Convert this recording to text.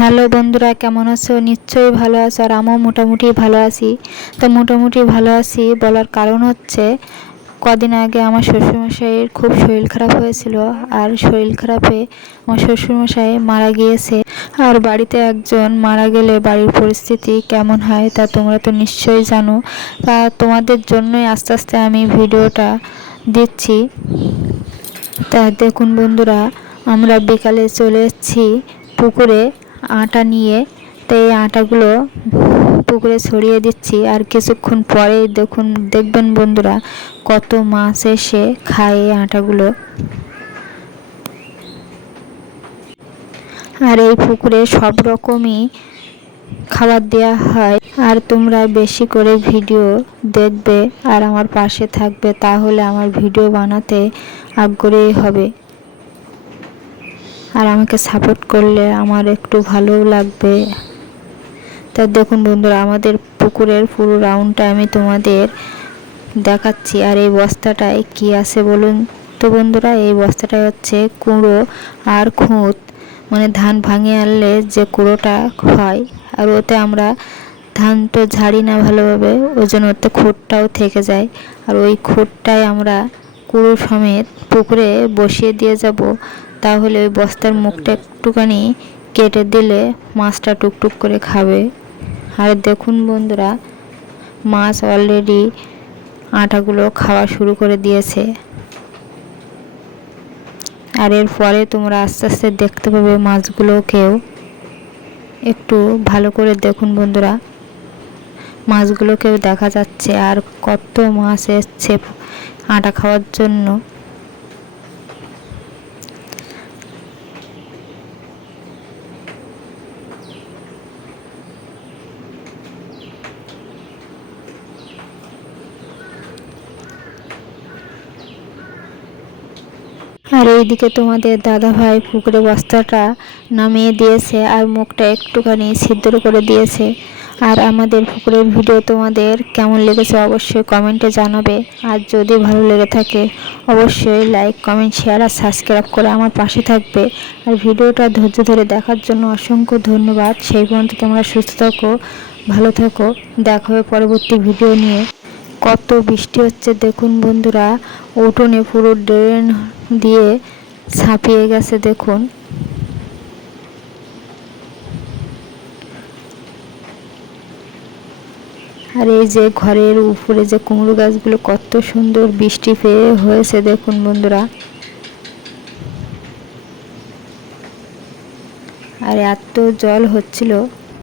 Hello বন্ধুরা, কেমন আছো? নিশ্চয়ই ভালো আছো আর আমিও মোটামুটি ভালো আছি। তো মোটামুটি ভালো আছি বলার কারণ হচ্ছে, কদিন আগে আমার শ্বশুরমশাইয়ের খুব শরীর খারাপ হয়েছিল আর শরীর খারাপে আমার শ্বশুরমশাই মারা গিয়েছে। আর বাড়িতে একজন মারা গেলে বাড়ির পরিস্থিতি কেমন হয় তা তোমরা তো নিশ্চয়ই জানো। তা তোমাদের জন্যই আস্তে আস্তে আমি ভিডিওটা দিচ্ছি। তা দেখুন বন্ধুরা, আমরা বিকালে চলে এসেছি পুকুরে। আটা নিয়ে, তো এই আটাগুলো পুকুরে ছড়িয়ে দিচ্ছি। আর কিছুক্ষণ পরেই দেখুন, দেখবেন বন্ধুরা, কত মাছ এসে খায় এই আটাগুলো। আর এই পুকুরে সব রকমই খাবার দেওয়া হয়। আর তোমরা বেশি করে ভিডিও দেখবে আর আমার পাশে থাকবে, তাহলে আমার ভিডিও বানাতে আগ্রহী হবে। আর আমাকে সাপোর্ট করলে আমার একটু ভালো লাগবে। তা দেখুন বন্ধুরা, আমাদের পুকুরের পুরো রাউন্ডটা আমি তোমাদের দেখাচ্ছি। আর এই বস্তাটায় কি আছে বলুন তো বন্ধুরা? এই বস্তাটায় হচ্ছে কুঁড়ো আর খুঁত। মানে ধান ভাঙিয়ে আনলে যে কুঁড়োটা হয়, আর ওতে আমরা ধান তো ঝাড়ি না ভালোভাবে, ওই জন্য ওতে খুঁটটাও থেকে যায়। আর ওই খুঁটটায় আমরা কুড়ো সমেত পুকুরে বসিয়ে দিয়ে যাব। তাহলে ওই বস্তার মুখটা একটুখানি কেটে দিলে মাছটা টুকটুক করে খাবে। আর দেখুন বন্ধুরা, মাছ অলরেডি আটাগুলো খাওয়া শুরু করে দিয়েছে। আর এরপরে তোমরা আস্তে আস্তে দেখতে পাবে মাছগুলোকেও একটু ভালো করে দেখুন বন্ধুরা মাছগুলোকেও দেখা যাচ্ছে আর কত মাছ এসছে আটা খাওয়ার জন্য। আর এইদিকে তোমাদের দাদা ভাই পুকুরে বস্তাটা নামিয়ে দিয়েছে আর মুখটা একটুখানি ছিদ্র করে দিয়েছে। আর আমাদের পুকুরের ভিডিও তোমাদের কেমন লেগেছে অবশ্যই কমেন্টে জানাবে। আর যদি ভালো লেগে থাকে, অবশ্যই লাইক কমেন্ট শেয়ার আর সাবস্ক্রাইব করে আমার পাশে থাকবে। আর ভিডিওটা ধৈর্য ধরে দেখার জন্য অসংখ্য ধন্যবাদ। সেই পর্যন্ত তোমরা সুস্থ থাকো, ভালো থাকো। দেখা হবে পরবর্তী ভিডিও নিয়ে। কত বৃষ্টি হচ্ছে দেখুন বন্ধুরা। উঠোনে পুরো ড্রেন দিয়ে ছাপিয়ে গেছে দেখুন। আর এই যে ঘরের উপরে যে কুমড়ো গাছগুলো কত সুন্দর বৃষ্টি পেয়ে হয়েছে দেখুন বন্ধুরা। আর এত জল হচ্ছিল।